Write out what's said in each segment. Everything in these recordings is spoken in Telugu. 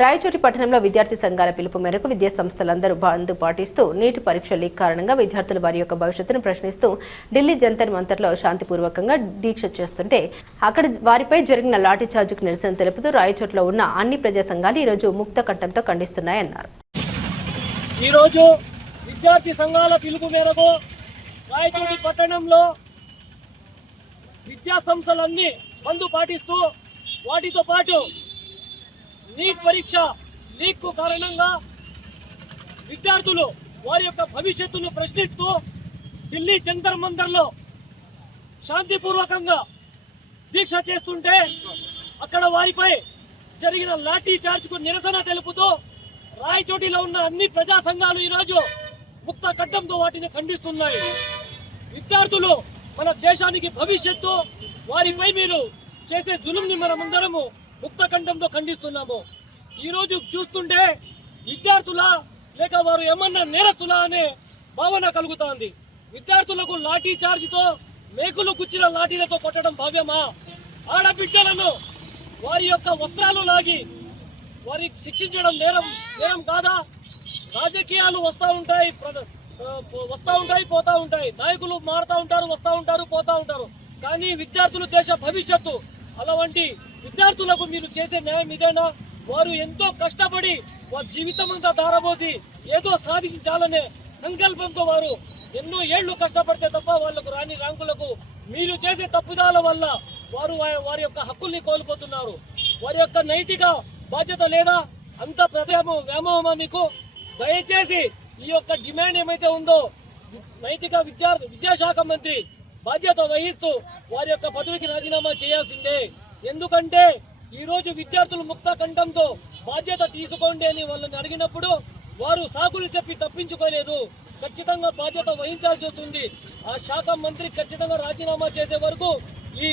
రాయచోటి పట్టణంలో విద్యార్థి సంఘాల పిలుపు మేరకు విద్యా సంస్థలందరూ బంద్ పాటిస్తూ నీటి పరీక్ష లీక్ కారణంగా విద్యార్థులు వారి యొక్క భవిష్యత్తును ప్రశ్నిస్తూ ఢిల్లీ జంతర్ మంతర్లో శాంతిపూర్వకంగా దీక్ష చేస్తుంటే అక్కడ వారిపై జరిగిన లాఠీ చార్జ్కు నిరసన తెలుపుతూ రాయచోటిలో ఉన్న అన్ని ప్రజా సంఘాలు ఈరోజు ముక్త కంఠంతో ఖండిస్తున్నాయన్నారు. ఈరోజు విద్యార్థి సంఘాల పిలుపు మేరకు రాయచోటి పట్టణంలో విద్యా సంస్థలన్నీ బంద్ పాటిస్తూ వాటితో పాటు నీట్ పరీక్ష లీక్ కారణంగా విద్యార్థులు వారి యొక్క భవిష్యత్తును ప్రశ్నిస్తూ ఢిల్లీ జంతర్ మంతర్లో శాంతిపూర్వకంగా దీక్ష చేస్తుంటే అక్కడ వారిపై జరిగిన లాఠీ చార్జ్కు నిరసన తెలుపుతూ రాయచోటిలో ఉన్న అన్ని ప్రజా సంఘాలు ఈరోజు ముక్త కంఠంతో వాటిని ఖండిస్తున్నాయి. విద్యార్థులు మన దేశానికి భవిష్యత్తు, వారిపై మీరు చేసే జులుంని మనమందరము ముక్త కంఠంతో ఖండిస్తున్నాము. ఈరోజు చూస్తుంటే విద్యార్థుల లేక వారు ఏమన్నా నేరస్తులా అనే భావన కలుగుతోంది. విద్యార్థులకు లాఠీ చార్జ్తో మేకులు గుచ్చిన లాఠీలతో కొట్టడం భావ్యమా? ఆడబిడ్డలను వారి యొక్క వస్త్రాలు లాగి వారికి శిక్షించడం నేరం కాదా? రాజకీయాలు వస్తూ ఉంటాయి, పోతూ ఉంటాయి, నాయకులు మారుతూ ఉంటారు, వస్తూ ఉంటారు, పోతూ ఉంటారు. కానీ విద్యార్థులు దేశ భవిష్యత్తు. అలాంటి విద్యార్థులకు మీరు చేసే న్యాయం ఇదేనా? వారు ఎంతో కష్టపడి వారి జీవితం అంతా ధారపోసి ఏదో సాధించాలనే సంకల్పంతో వారు ఎన్నో ఏళ్లు కష్టపడితే తప్ప వాళ్లకు రాని ర్యాంకులకు మీరు చేసే తప్పుదాల వల్ల వారు వారి యొక్క హక్కుల్ని కోల్పోతున్నారు. వారి యొక్క నైతిక బాధ్యత లేదా? అంత వ్యామోహమా మీకు? దయచేసి ఈ యొక్క డిమాండ్ ఏమైతే ఉందో నైతిక విద్యాశాఖ మంత్రి బాధ్యత వహిస్తూ వారి యొక్క పదవికి రాజీనామా చేయాల్సిందే. ఎందుకంటే ఈరోజు విద్యార్థులు ముక్త కంఠంతో బాధ్యత తీసుకోండి అని వాళ్ళని అడిగినప్పుడు వారు సాకులు చెప్పి తప్పించుకోలేదు. ఖచ్చితంగా బాధ్యత వహించాల్సి వస్తుంది. ఆ శాఖ మంత్రి ఖచ్చితంగా రాజీనామా చేసే వరకు ఈ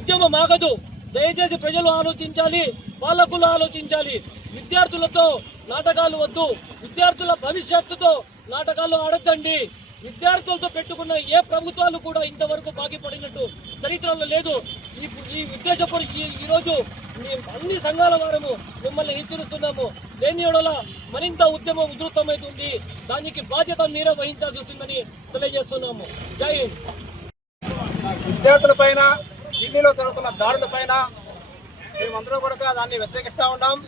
ఉద్యమం ఆగదు. దయచేసి ప్రజలు ఆలోచించాలి, పాలకులు ఆలోచించాలి. విద్యార్థులతో నాటకాలు వద్దు, విద్యార్థుల భవిష్యత్తుతో నాటకాలు ఆడద్దండి. విద్యార్థులతో పెట్టుకున్న ఏ ప్రభుత్వాలు కూడా ఇంతవరకు బాగిపడినట్టు చరిత్రలో లేదు. ఈ ఉద్దేశపూర్వక ఈరోజు అన్ని సంఘాల వారము మిమ్మల్ని హెచ్చరిస్తున్నాము. లేని యెడల మరింత ఉద్యమం ఉధృతమవుతుంది. దానికి బాధ్యత మీరే వహించాల్సి వస్తుందని తెలియజేస్తున్నాము. జై హింద్. విద్యార్థులపైన ఢిల్లీలో జరుగుతున్న దాడులపైన మేమందరం కూడా దాన్ని వ్యతిరేకిస్తూ ఉన్నాం.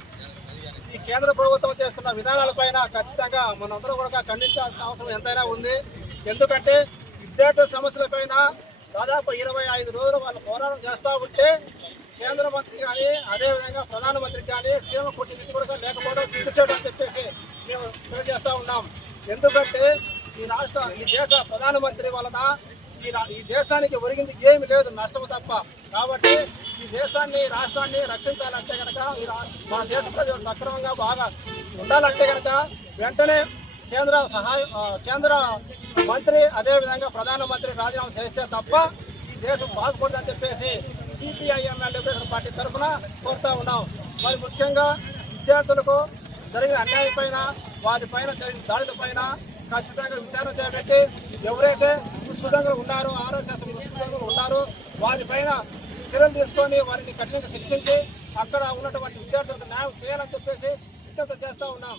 ఈ కేంద్ర ప్రభుత్వం చేస్తున్న విధానాలపైన ఖచ్చితంగా మనందరం కూడా ఖండించాల్సిన అవసరం ఎంతైనా ఉంది. ఎందుకంటే విద్యార్థుల సమస్యలపైన దాదాపు 25 రోజులు వాళ్ళు పోరాటం చేస్తూ ఉంటే కేంద్ర మంత్రి కానీ అదేవిధంగా ప్రధానమంత్రి కానీ సీఎం కొట్టి కూడా లేకపోవడం సిగ్గుచేయడం అని చెప్పేసి మేము తెలియజేస్తూ ఉన్నాం. ఎందుకంటే ఈ దేశ ప్రధానమంత్రి వలన ఈ దేశానికి ఒరిగింది ఏమి లేదు, నష్టం తప్ప. కాబట్టి ఈ దేశాన్ని రాష్ట్రాన్ని రక్షించాలంటే కనుక మన దేశ ప్రజలు సక్రమంగా బాగా ఉండాలంటే కనుక వెంటనే కేంద్ర మంత్రి అదేవిధంగా ప్రధానమంత్రి రాజీనామా చేస్తే తప్ప ఈ దేశం బాగుపడుతుందని చెప్పేసి సిపిఐఎం పార్టీ తరఫున కోరుతూ ఉన్నాం. మరి ముఖ్యంగా విద్యార్థులకు జరిగిన అన్యాయం పైన వారిపైన జరిగిన దాడులపైన ఖచ్చితంగా విచారణ చేపట్టి ఎవరైతే ముసుగుదంగలు ఉన్నారో ఆర్ఎస్ఎస్ ముసుగుదంగలు ఉన్నారో వారిపైన చర్యలు తీసుకొని వారిని కఠినంగా శిక్షించి అక్కడ ఉన్నటువంటి విద్యార్థులకు న్యాయం చేయాలని చెప్పేసి విజ్ఞప్తి చేస్తూ ఉన్నాం.